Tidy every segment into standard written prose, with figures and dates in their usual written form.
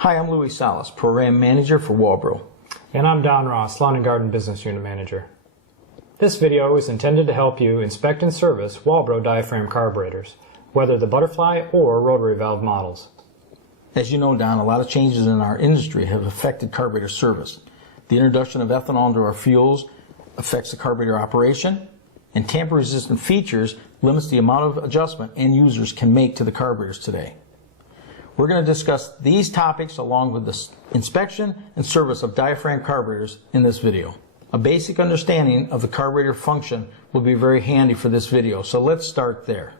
Hi, I'm Louis Salas, Program Manager for Walbro. And I'm Don Ross, Lawn and Garden Business Unit Manager. This video is intended to help you inspect and service Walbro diaphragm carburetors, whether the butterfly or rotary valve models. As you know, Don, a lot of changes in our industry have affected carburetor service. The introduction of ethanol into our fuels affects the carburetor operation, and tamper-resistant features limits the amount of adjustment end users can make to the carburetors today. We're going to discuss these topics along with the inspection and service of diaphragm carburetors in this video. A basic understanding of the carburetor function will be very handy for this video, so let's start there.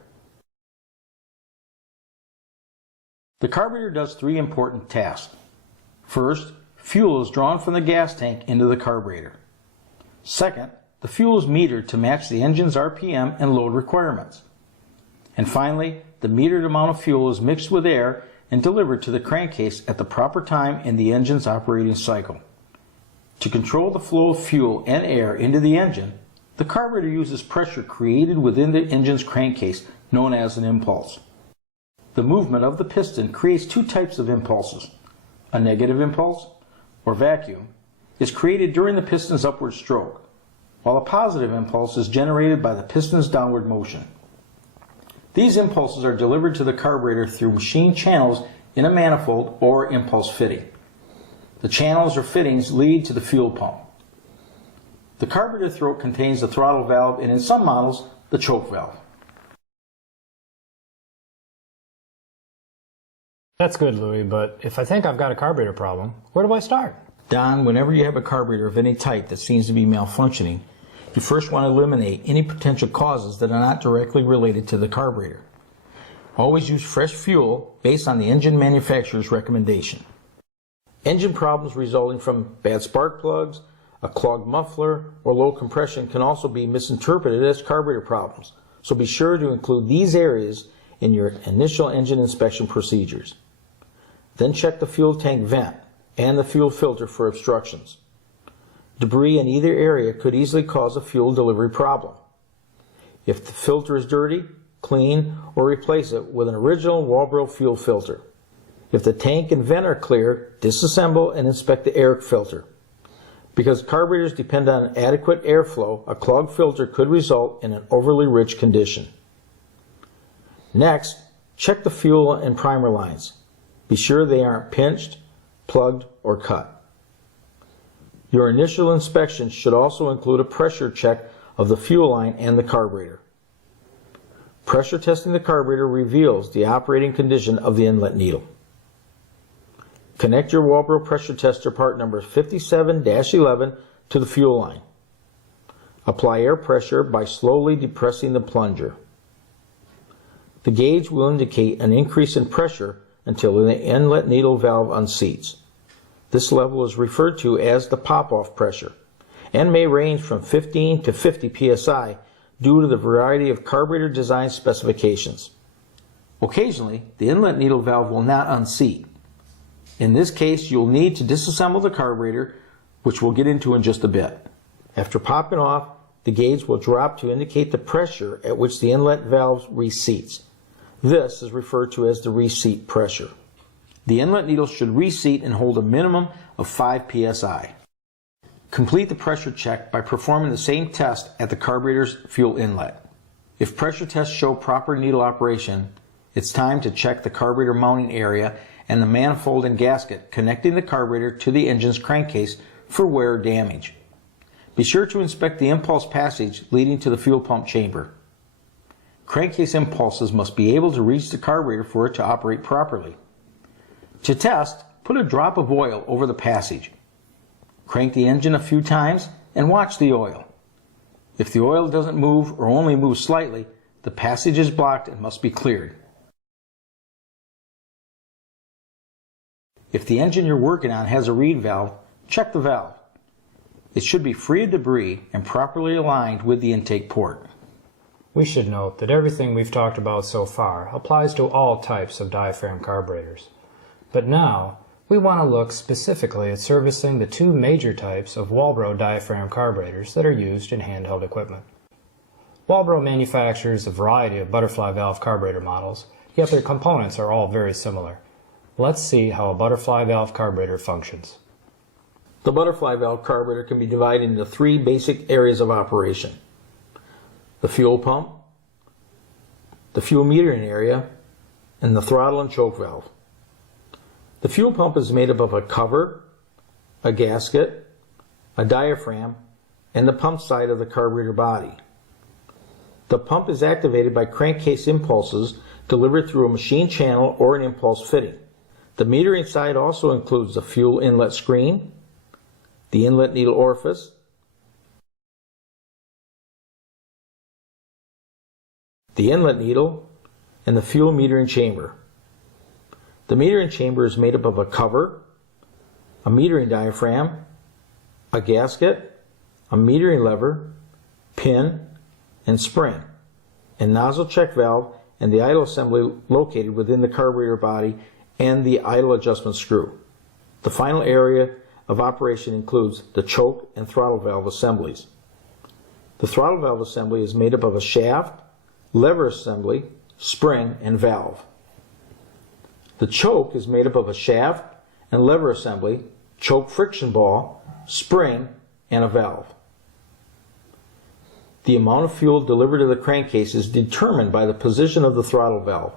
The carburetor does three important tasks. First, fuel is drawn from the gas tank into the carburetor. Second, the fuel is metered to match the engine's RPM and load requirements. And finally, the metered amount of fuel is mixed with air and delivered to the crankcase at the proper time in the engine's operating cycle. To control the flow of fuel and air into the engine, the carburetor uses pressure created within the engine's crankcase, known as an impulse. The movement of the piston creates two types of impulses. A negative impulse, or vacuum, is created during the piston's upward stroke, while a positive impulse is generated by the piston's downward motion. These impulses are delivered to the carburetor through machine channels in a manifold or impulse fitting. The channels or fittings lead to the fuel pump. The carburetor throat contains the throttle valve and in some models, the choke valve. That's good, Louis, but if I think I've got a carburetor problem, where do I start? Don, whenever you have a carburetor of any type that seems to be malfunctioning, you first want to eliminate any potential causes that are not directly related to the carburetor. Always use fresh fuel based on the engine manufacturer's recommendation. Engine problems resulting from bad spark plugs, a clogged muffler, or low compression can also be misinterpreted as carburetor problems, so be sure to include these areas in your initial engine inspection procedures. Then check the fuel tank vent and the fuel filter for obstructions. Debris in either area could easily cause a fuel delivery problem. If the filter is dirty, clean or replace it with an original Walbro fuel filter. If the tank and vent are clear, disassemble and inspect the air filter. Because carburetors depend on adequate airflow, a clogged filter could result in an overly rich condition. Next, check the fuel and primer lines. Be sure they aren't pinched, plugged, or cut. Your initial inspection should also include a pressure check of the fuel line and the carburetor. Pressure testing the carburetor reveals the operating condition of the inlet needle. Connect your Walbro pressure tester part number 57-11 to the fuel line. Apply air pressure by slowly depressing the plunger. The gauge will indicate an increase in pressure until the inlet needle valve unseats. This level is referred to as the pop-off pressure and may range from 15 to 50 psi due to the variety of carburetor design specifications. Occasionally, the inlet needle valve will not unseat. In this case, you'll need to disassemble the carburetor, which we'll get into in just a bit. After popping off, the gauge will drop to indicate the pressure at which the inlet valve reseats. This is referred to as the reseat pressure. The inlet needle should reseat and hold a minimum of 5 psi. Complete the pressure check by performing the same test at the carburetor's fuel inlet. If pressure tests show proper needle operation, it's time to check the carburetor mounting area and the manifold and gasket connecting the carburetor to the engine's crankcase for wear or damage. Be sure to inspect the impulse passage leading to the fuel pump chamber. Crankcase impulses must be able to reach the carburetor for it to operate properly. To test, put a drop of oil over the passage. Crank the engine a few times and watch the oil. If the oil doesn't move or only moves slightly, the passage is blocked and must be cleared. If the engine you're working on has a reed valve, check the valve. It should be free of debris and properly aligned with the intake port. We should note that everything we've talked about so far applies to all types of diaphragm carburetors. But now, we want to look specifically at servicing the two major types of Walbro diaphragm carburetors that are used in handheld equipment. Walbro manufactures a variety of butterfly valve carburetor models, yet their components are all very similar. let's see how a butterfly valve carburetor functions. The butterfly valve carburetor can be divided into three basic areas of operation: the fuel pump, the fuel metering area, and the throttle and choke valve. The fuel pump is made up of a cover, a gasket, a diaphragm, and the pump side of the carburetor body. The pump is activated by crankcase impulses delivered through a machine channel or an impulse fitting. The metering side also includes the fuel inlet screen, the inlet needle orifice, the inlet needle, and the fuel metering chamber. The metering chamber is made up of a cover, a metering diaphragm, a gasket, a metering lever, pin, and spring, and nozzle check valve and the idle assembly located within the carburetor body and the idle adjustment screw. The final area of operation includes the choke and throttle valve assemblies. The throttle valve assembly is made up of a shaft, lever assembly, spring, and valve. The choke is made up of a shaft and lever assembly, choke friction ball, spring, and a valve. The amount of fuel delivered to the crankcase is determined by the position of the throttle valve.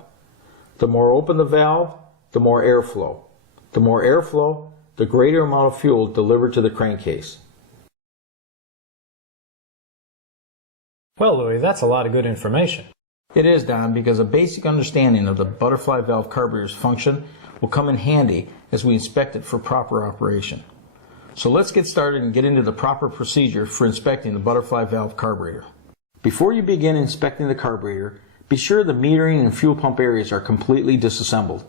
The more open the valve, the more airflow. The more airflow, the greater amount of fuel delivered to the crankcase. Well, Louis, that's a lot of good information. It is, Don, because a basic understanding of the butterfly valve carburetor's function will come in handy as we inspect it for proper operation. So let's get started and get into the proper procedure for inspecting the butterfly valve carburetor. Before you begin inspecting the carburetor, be sure the metering and fuel pump areas are completely disassembled.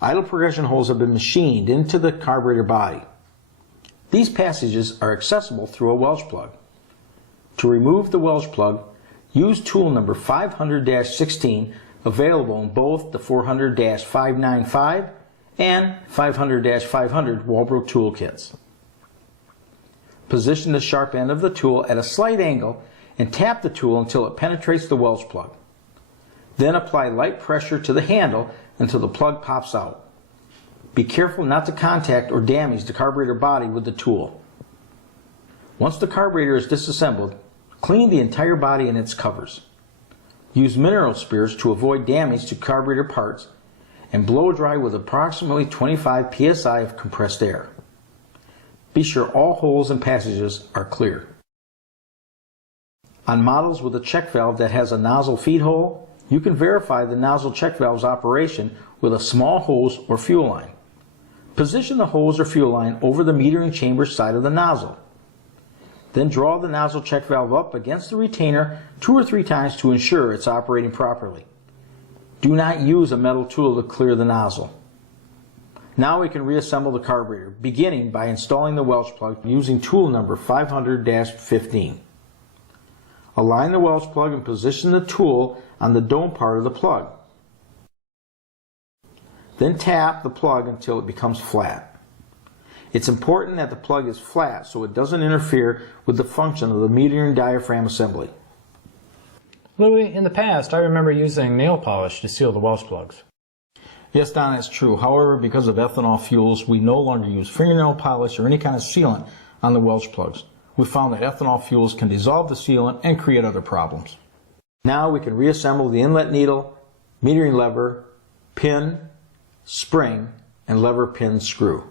Idle progression holes have been machined into the carburetor body. These passages are accessible through a Welsh plug. To remove the Welsh plug, use tool number 500-16, available in both the 400-595 and 500-500 Walbro toolkits. Position the sharp end of the tool at a slight angle and tap the tool until it penetrates the Welsh plug. Then apply light pressure to the handle until the plug pops out. Be careful not to contact or damage the carburetor body with the tool. Once the carburetor is disassembled, clean the entire body and its covers. Use mineral spirits to avoid damage to carburetor parts and blow dry with approximately 25 psi of compressed air. Be sure all holes and passages are clear. On models with a check valve that has a nozzle feed hole, you can verify the nozzle check valve's operation with a small hose or fuel line. Position the hose or fuel line over the metering chamber side of the nozzle. Then draw the nozzle check valve up against the retainer 2 or 3 times to ensure it's operating properly. Do not use a metal tool to clear the nozzle. Now we can reassemble the carburetor, beginning by installing the Welsh plug using tool number 500-15. Align the Welsh plug and position the tool on the dome part of the plug. Then tap the plug until it becomes flat. It's important that the plug is flat so it doesn't interfere with the function of the metering diaphragm assembly. Louis, in the past, I remember using nail polish to seal the Welsh plugs. Yes, Don, that's true. However, because of ethanol fuels, we no longer use fingernail polish or any kind of sealant on the Welsh plugs. We found that ethanol fuels can dissolve the sealant and create other problems. Now we can reassemble the inlet needle, metering lever, pin, spring, and lever pin screw.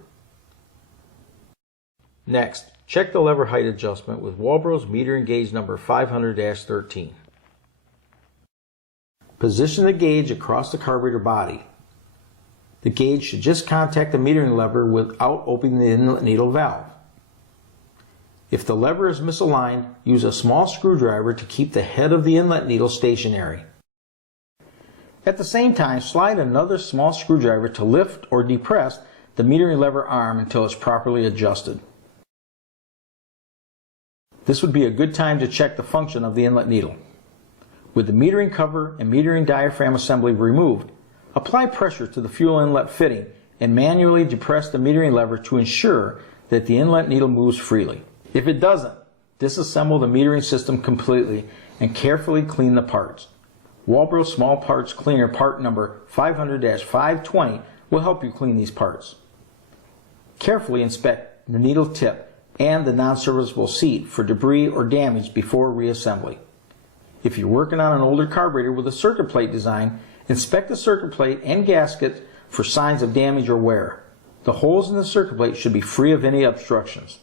Next, check the lever height adjustment with Walbro's metering gauge number 500-13. Position the gauge across the carburetor body. The gauge should just contact the metering lever without opening the inlet needle valve. If the lever is misaligned, use a small screwdriver to keep the head of the inlet needle stationary. At the same time, slide another small screwdriver to lift or depress the metering lever arm until it's properly adjusted. This would be a good time to check the function of the inlet needle. With the metering cover and metering diaphragm assembly removed, apply pressure to the fuel inlet fitting and manually depress the metering lever to ensure that the inlet needle moves freely. If it doesn't, disassemble the metering system completely and carefully clean the parts. Walbro Small Parts Cleaner part number 500-520 will help you clean these parts. Carefully inspect the needle tip and the non-serviceable seat for debris or damage before reassembly. If you're working on an older carburetor with a circuit plate design, inspect the circuit plate and gasket for signs of damage or wear. The holes in the circuit plate should be free of any obstructions.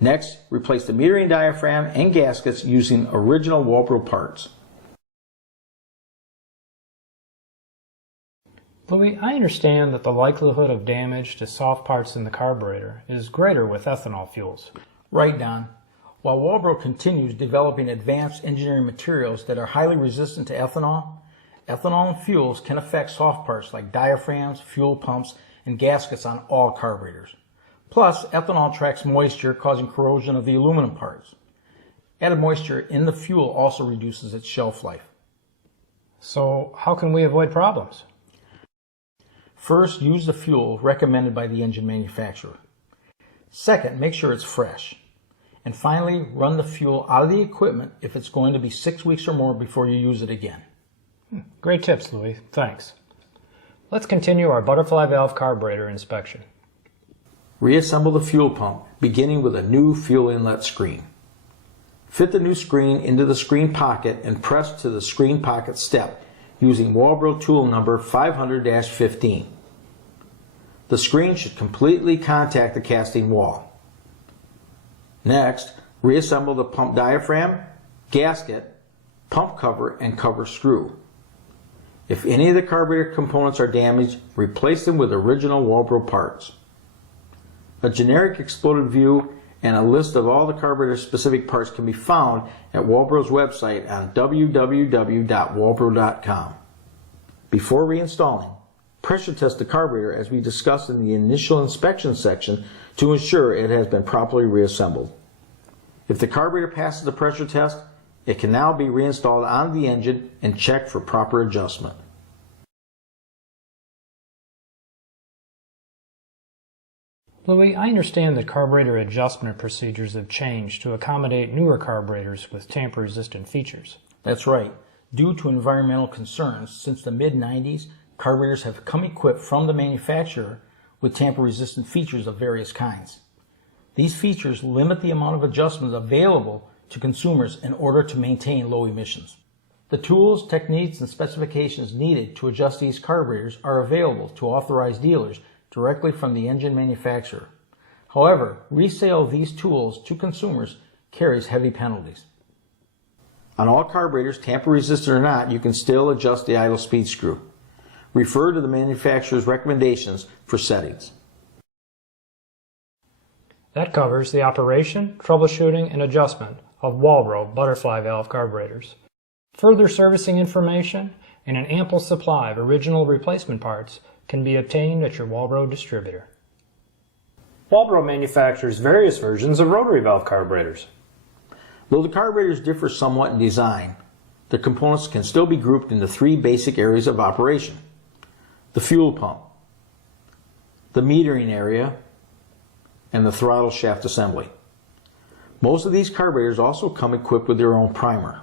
Next, replace the metering diaphragm and gaskets using original Walbro parts. Louis, I understand that the likelihood of damage to soft parts in the carburetor is greater with ethanol fuels. Right, Don. While Walbro continues developing advanced engineering materials that are highly resistant to ethanol, ethanol and fuels can affect soft parts like diaphragms, fuel pumps, and gaskets on all carburetors. Plus, ethanol tracks moisture, causing corrosion of the aluminum parts. Added moisture in the fuel also reduces its shelf life. So, how can we avoid problems? First, use the fuel recommended by the engine manufacturer. Second, make sure it's fresh. And finally, run the fuel out of the equipment if it's going to be 6 weeks or more before you use it again. Great tips, Louis. Thanks. Let's continue our butterfly valve carburetor inspection. Reassemble the fuel pump, beginning with a new fuel inlet screen. Fit the new screen into the screen pocket and press to the screen pocket step using Walbro tool number 500-15. The screen should completely contact the casting wall. Next, reassemble the pump diaphragm, gasket, pump cover, and cover screw. If any of the carburetor components are damaged, replace them with original Walbro parts. A generic exploded view and a list of all the carburetor specific parts can be found at Walbro's website on www.walbro.com. Before reinstalling, pressure test the carburetor as we discussed in the initial inspection section to ensure it has been properly reassembled. If the carburetor passes the pressure test, it can now be reinstalled on the engine and checked for proper adjustment. Louis, I understand that carburetor adjustment procedures have changed to accommodate newer carburetors with tamper-resistant features. That's right. Due to environmental concerns, since the mid-90s, carburetors have come equipped from the manufacturer with tamper-resistant features of various kinds. These features limit the amount of adjustments available to consumers in order to maintain low emissions. The tools, techniques, and specifications needed to adjust these carburetors are available to authorized dealers directly from the engine manufacturer. However, resale of these tools to consumers carries heavy penalties. On all carburetors, tamper-resistant or not, you can still adjust the idle speed screw. Refer to the manufacturer's recommendations for settings. That covers the operation, troubleshooting, and adjustment of Walbro butterfly valve carburetors. Further servicing information and an ample supply of original replacement parts can be obtained at your Walbro distributor. Walbro manufactures various versions of rotary valve carburetors. Though the carburetors differ somewhat in design, the components can still be grouped into three basic areas of operation: the fuel pump, the metering area, and the throttle shaft assembly. Most of these carburetors also come equipped with their own primer.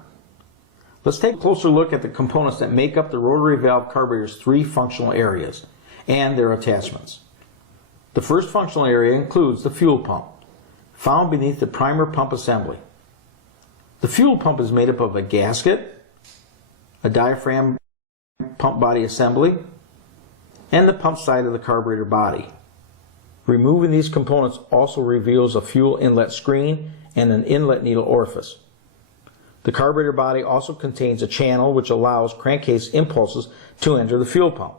Let's take a closer look at the components that make up the rotary valve carburetor's three functional areas and their attachments. The first functional area includes the fuel pump, found beneath the primer pump assembly. The fuel pump is made up of a gasket, a diaphragm pump body assembly, and the pump side of the carburetor body. Removing these components also reveals a fuel inlet screen and an inlet needle orifice. The carburetor body also contains a channel which allows crankcase impulses to enter the fuel pump.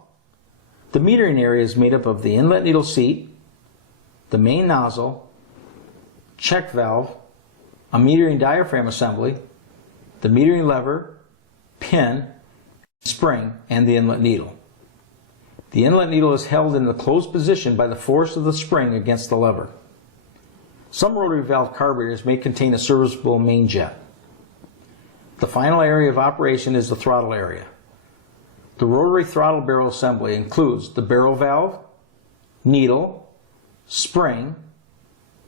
The metering area is made up of the inlet needle seat, the main nozzle, check valve, a metering diaphragm assembly, the metering lever, pin, spring, and the inlet needle. The inlet needle is held in the closed position by the force of the spring against the lever. Some rotary valve carburetors may contain a serviceable main jet. The final area of operation is the throttle area. The rotary throttle barrel assembly includes the barrel valve, needle, spring,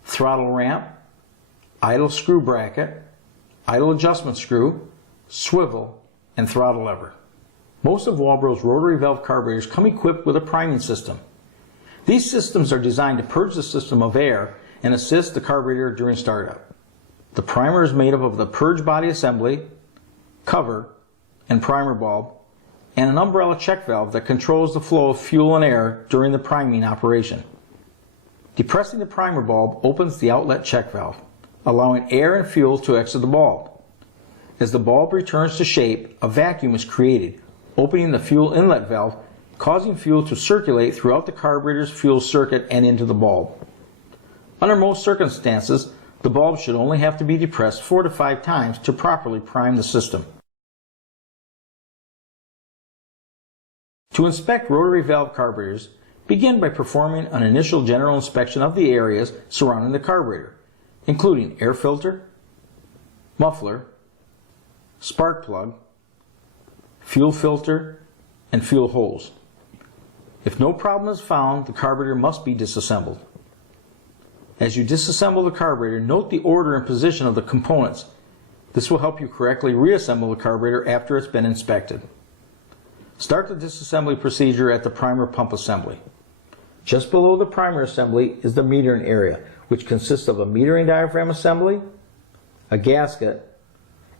throttle ramp, idle screw bracket, idle adjustment screw, swivel, and throttle lever. Most of Walbro's rotary valve carburetors come equipped with a priming system. These systems are designed to purge the system of air and assist the carburetor during startup. The primer is made up of the purge body assembly, cover, and primer bulb, and an umbrella check valve that controls the flow of fuel and air during the priming operation. Depressing the primer bulb opens the outlet check valve, allowing air and fuel to exit the bulb. As the bulb returns to shape, a vacuum is created, opening the fuel inlet valve, causing fuel to circulate throughout the carburetor's fuel circuit and into the bulb. Under most circumstances, the bulb should only have to be depressed 4 to 5 times to properly prime the system. To inspect rotary valve carburetors, begin by performing an initial general inspection of the areas surrounding the carburetor, including air filter, muffler, spark plug, fuel filter, and fuel holes. If no problem is found, the carburetor must be disassembled. As you disassemble the carburetor, note the order and position of the components. This will help you correctly reassemble the carburetor after it's been inspected. Start the disassembly procedure at the primer pump assembly. Just below the primer assembly is the metering area, which consists of a metering diaphragm assembly, a gasket,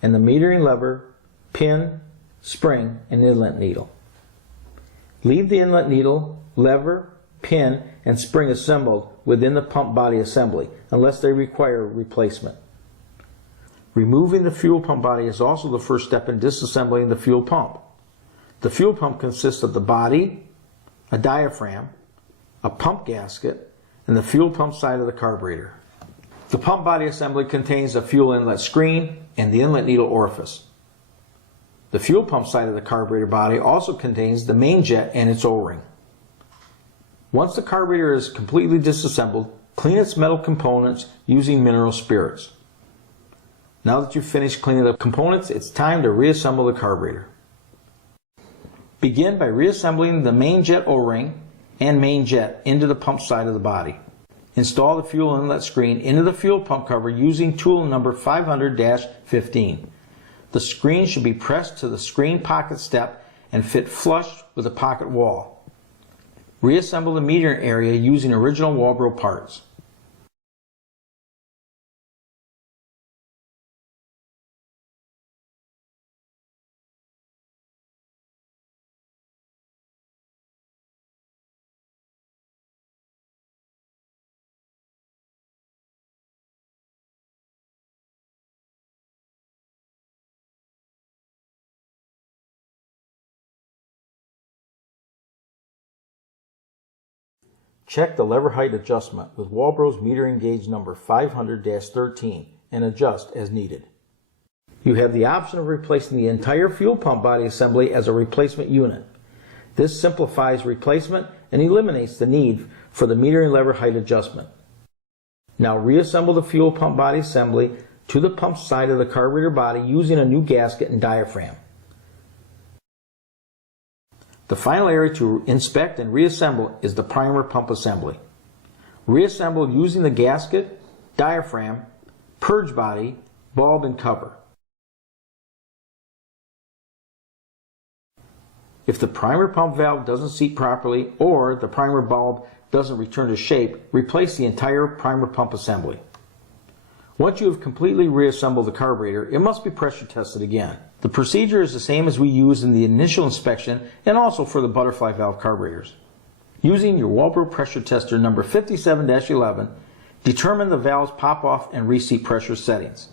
and the metering lever, pin, spring, and inlet needle. Leave the inlet needle, lever, pin, and spring assembled within the pump body assembly, unless they require replacement. Removing the fuel pump body is also the first step in disassembling the fuel pump. The fuel pump consists of the body, a diaphragm, a pump gasket, and the fuel pump side of the carburetor. The pump body assembly contains a fuel inlet screen and the inlet needle orifice. The fuel pump side of the carburetor body also contains the main jet and its O-ring. Once the carburetor is completely disassembled, clean its metal components using mineral spirits. Now that you've finished cleaning the components, it's time to reassemble the carburetor. Begin by reassembling the main jet O-ring and main jet into the pump side of the body. Install the fuel inlet screen into the fuel pump cover using tool number 500-15. The screen should be pressed to the screen pocket step and fit flush with the pocket wall. Reassemble the meter area using original Walbro parts. Check the lever height adjustment with Walbro's metering gauge number 500-13 and adjust as needed. You have the option of replacing the entire fuel pump body assembly as a replacement unit. This simplifies replacement and eliminates the need for the metering lever height adjustment. Now reassemble the fuel pump body assembly to the pump side of the carburetor body using a new gasket and diaphragm. The final area to inspect and reassemble is the primer pump assembly. Reassemble using the gasket, diaphragm, purge body, bulb, and cover. If the primer pump valve doesn't seat properly or the primer bulb doesn't return to shape, replace the entire primer pump assembly. Once you have completely reassembled the carburetor, it must be pressure tested again. The procedure is the same as we used in the initial inspection and also for the butterfly valve carburetors. Using your Walbro pressure tester number 57-11, determine the valve's pop-off and reseat pressure settings.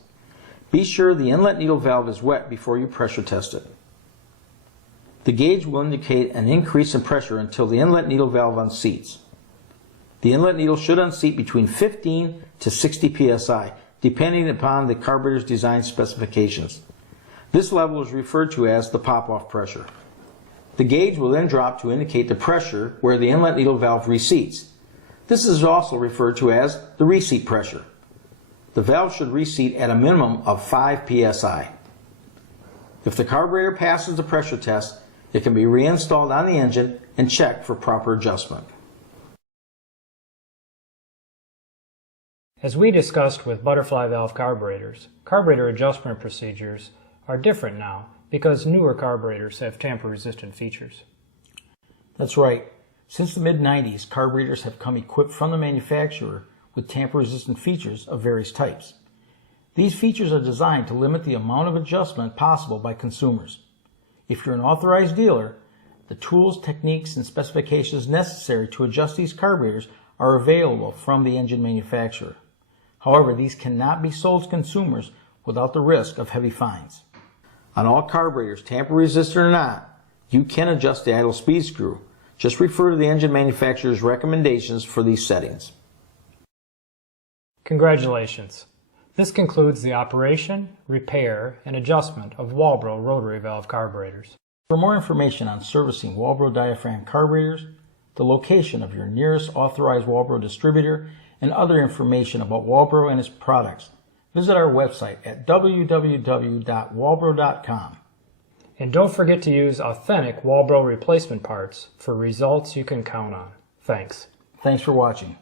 Be sure the inlet needle valve is wet before you pressure test it. The gauge will indicate an increase in pressure until the inlet needle valve unseats. The inlet needle should unseat between 15 to 60 psi, depending upon the carburetor's design specifications. This level is referred to as the pop-off pressure. The gauge will then drop to indicate the pressure where the inlet needle valve reseats. This is also referred to as the reseat pressure. The valve should reseat at a minimum of 5 psi. If the carburetor passes the pressure test, it can be reinstalled on the engine and checked for proper adjustment. As we discussed with butterfly valve carburetors, carburetor adjustment procedures are different now because newer carburetors have tamper-resistant features. That's right. Since the mid-90s, carburetors have come equipped from the manufacturer with tamper-resistant features of various types. These features are designed to limit the amount of adjustment possible by consumers. If you're an authorized dealer, the tools, techniques, and specifications necessary to adjust these carburetors are available from the engine manufacturer. However, these cannot be sold to consumers without the risk of heavy fines. On all carburetors, tamper-resistant or not, you can adjust the idle speed screw. Just refer to the engine manufacturer's recommendations for these settings. Congratulations! This concludes the operation, repair, and adjustment of Walbro rotary valve carburetors. For more information on servicing Walbro diaphragm carburetors, the location of your nearest authorized Walbro distributor, and other information about Walbro and its products, visit our website at www.walbro.com. And don't forget to use authentic Walbro replacement parts for results you can count on. Thanks. Thanks for watching.